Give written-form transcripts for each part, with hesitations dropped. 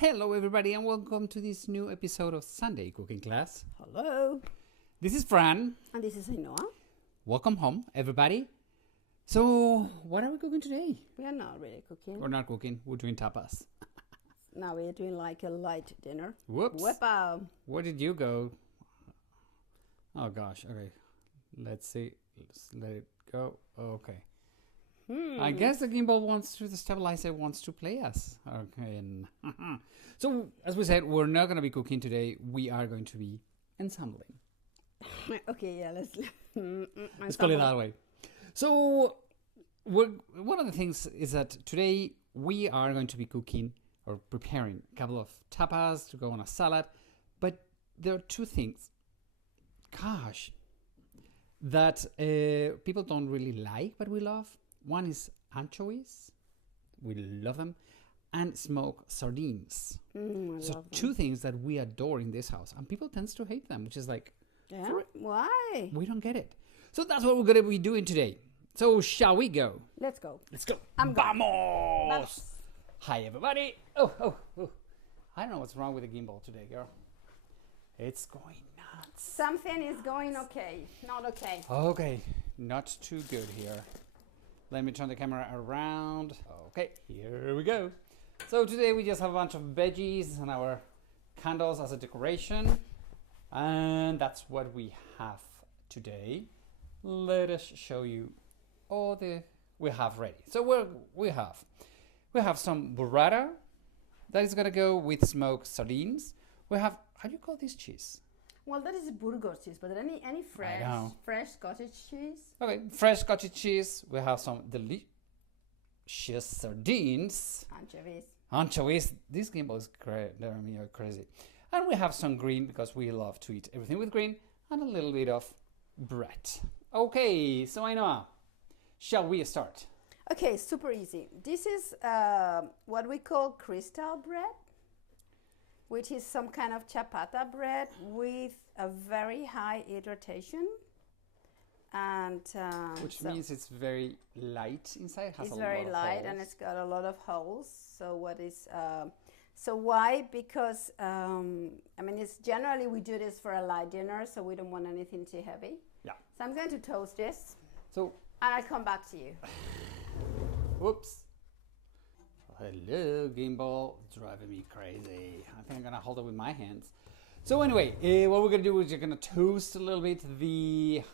Hello everybody and welcome to this new episode of Sunday Cooking Class. Hello. This is Fran. And this is Ainhoa. Welcome home everybody. So what are we cooking today? We are not really cooking. We're not cooking, we're doing tapas. Now we're doing like a light dinner. Whoops. Wepa. Where did you go? Oh gosh, okay. Let's see. Let's let it go. Okay. I guess the gimbal the stabilizer wants to play us. Okay. So, as we said, we're not going to be cooking today. We are going to be ensembling. Okay, yeah, Let's call it that way. So, one of the things is that today we are going to be cooking or preparing a couple of tapas to go on a salad. But there are two things, that people don't really like, but we love. One is anchovies. We love them. And smoked sardines. So two things that we adore in this house. And people tend to hate them, which is like... Yeah? Why? We don't get it. So that's what we're going to be doing today. So shall we go? Let's go. Let's go. I'm Vamos! Vamos. Hi, everybody. Oh. I don't know what's wrong with the gimbal today, girl. It's going nuts. Something is going okay. Not okay. Okay. Not too good here. Let me turn the camera around. Okay, here we go. So today we just have a bunch of veggies and our candles as a decoration. And that's what we have today. Let us show you all we have ready. So we have some burrata that is gonna go with smoked sardines. We have, how do you call this cheese? Well, that is a Burgos cheese, but any fresh cottage cheese? Okay, fresh cottage cheese. We have some delicious sardines. Anchovies. This gimbal is crazy. And we have some green because we love to eat everything with green and a little bit of bread. Okay, so Ainhoa, shall we start? Okay, super easy. This is what we call crystal bread, which is some kind of ciabatta bread with a very high hydration. And which means it's very light inside. It's very light and it's got a lot of holes. So why? Because it's generally we do this for a light dinner, so we don't want anything too heavy. Yeah. So I'm going to toast this. So. And I'll come back to you. Whoops. Hello, gimbal. It's driving me crazy. I think I'm gonna hold it with my hands. So anyway, what we're gonna do is you're gonna toast a little bit the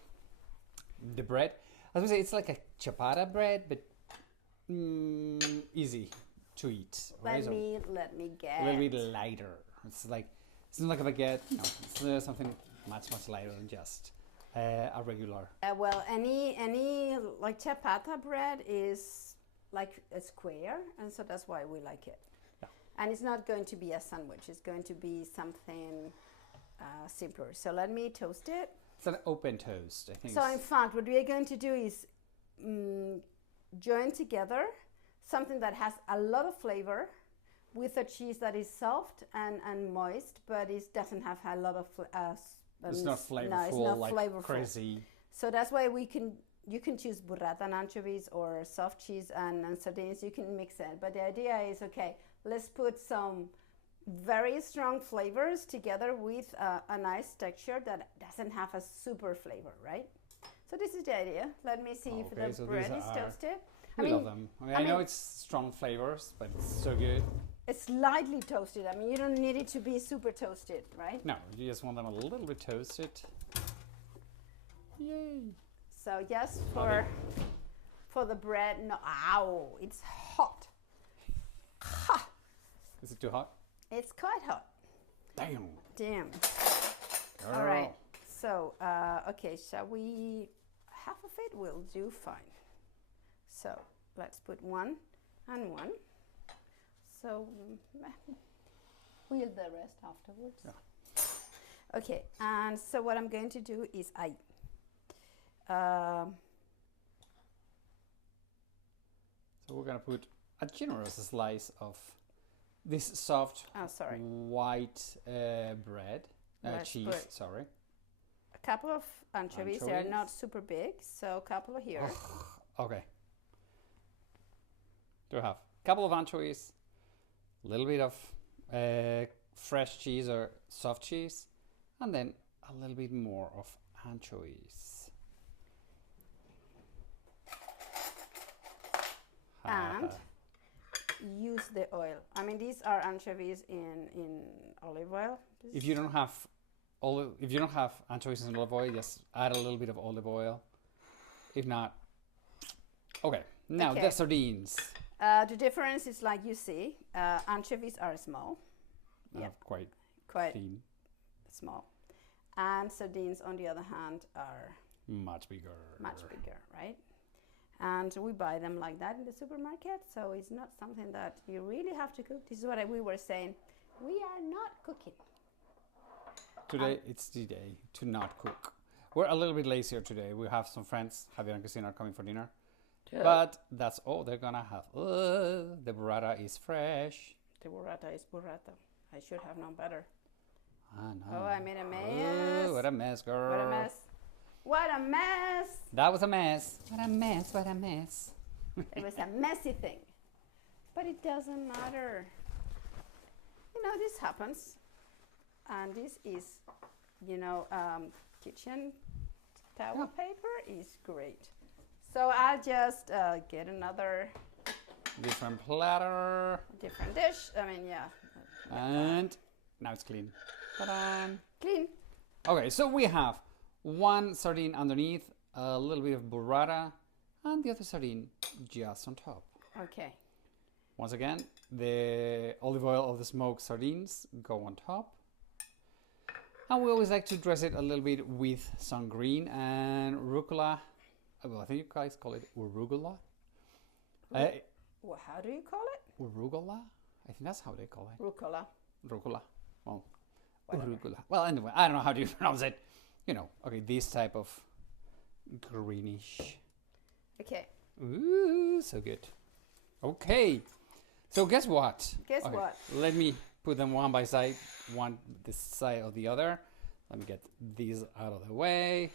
bread. As we say, it's like a ciabatta bread, but easy to eat. Let me guess. A little bit lighter. It's not like a baguette. No, it's something much lighter than just a regular. Well, any like ciabatta bread is like a square, and so that's why we like it. Yeah. And it's not going to be a sandwich. It's going to be something simpler. So let me toast it. It's an open toast, I think. So in fact, what we are going to do is join together something that has a lot of flavor with a cheese that is soft and moist, but it doesn't have a lot of it's not flavorful, no, it's not like flavorful. Crazy. So that's why you can choose burrata and anchovies or soft cheese and sardines. You can mix it. But the idea is, okay, let's put some very strong flavors together with a nice texture that doesn't have a super flavor, right? So this is the idea. Let me see if the bread is toasted. We love them. I know it's strong flavors, but it's so good. It's lightly toasted. I mean, you don't need it to be super toasted, right? No, you just want them a little bit toasted. Yay! So yes, for the bread. No, ow! It's hot. Ha! Is it too hot? It's quite hot. Damn. Girl. All right. So okay, shall we? Half of it will do fine. So let's put one and one. So we'll do the rest afterwards. Yeah. Okay, and so what I'm going to do is so we're gonna put a generous slice of this soft white bread, cheese. Sorry. A couple of anchovies. They are not super big, so a couple here. Okay. Do have a couple of anchovies, a little bit of fresh cheese or soft cheese, and then a little bit more of anchovies. And use the oil. I mean, these are anchovies in olive oil. If you don't have anchovies in olive oil, just add a little bit of olive oil. If not, okay. Now the sardines. The difference is like you see, anchovies are small. Yeah, quite thin. Small. And sardines, on the other hand, are much bigger. Much bigger, right? And we buy them like that in the supermarket, so it's not something that you really have to cook. This is what we were saying. We are not cooking. Today, it's the day to not cook. We're a little bit lazier today. We have some friends, Javier and Cristina, are coming for dinner. Yeah. But that's all they're gonna have. The burrata is fresh. The burrata is burrata. I should have known better. I know. Oh, I made a mess. What a mess, girl. What a mess. What a mess. That was a mess. What a mess, what a mess. It was a messy thing. But it doesn't matter. You know, this happens. And this is, you know, kitchen towel paper is great. So I'll just get another different platter. Different dish. I mean, yeah. And now it's clean. Ta-da! Clean. Okay, so we have one sardine underneath, a little bit of burrata, and the other sardine just on top. Okay. Once again, the olive oil of the smoked sardines go on top. And we always like to dress it a little bit with some green and rucola. Well, I think you guys call it arugula. Well, how do you call it? Arugula? I think that's how they call it. Rucola. Rucola. Well, arugula. Well, anyway, I don't know how do you pronounce it. You know, okay, this type of greenish. Okay. Ooh, so good. Okay. So guess what? Guess what? Let me put them one by side, one this side or the other. Let me get these out of the way.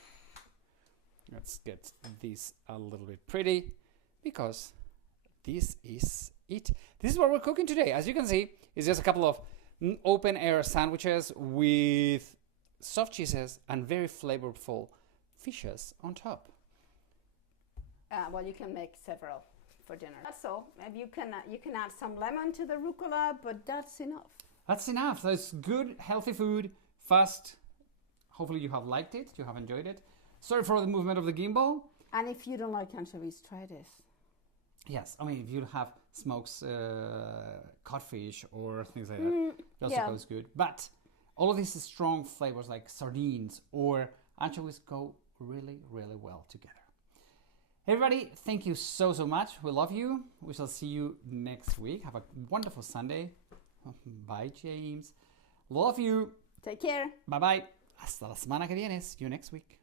Let's get these a little bit pretty because this is it. This is what we're cooking today. As you can see, it's just a couple of open air sandwiches with soft cheeses and very flavorful fishes on top. Well, you can make several for dinner. That's all. Maybe you can add some lemon to the rucola, but that's enough. That's enough. So it's good, healthy food, fast. Hopefully you have liked it, you have enjoyed it. Sorry for the movement of the gimbal. And if you don't like anchovies, try this. Yes, I mean, if you have smoked codfish or things like that, it also goes good. But all of these strong flavors like sardines or anchovies go really, really well together. Hey everybody, thank you so much. We love you. We shall see you next week. Have a wonderful Sunday. Bye, James. Love you. Take care. Bye-bye. Hasta la semana que viene. See you next week.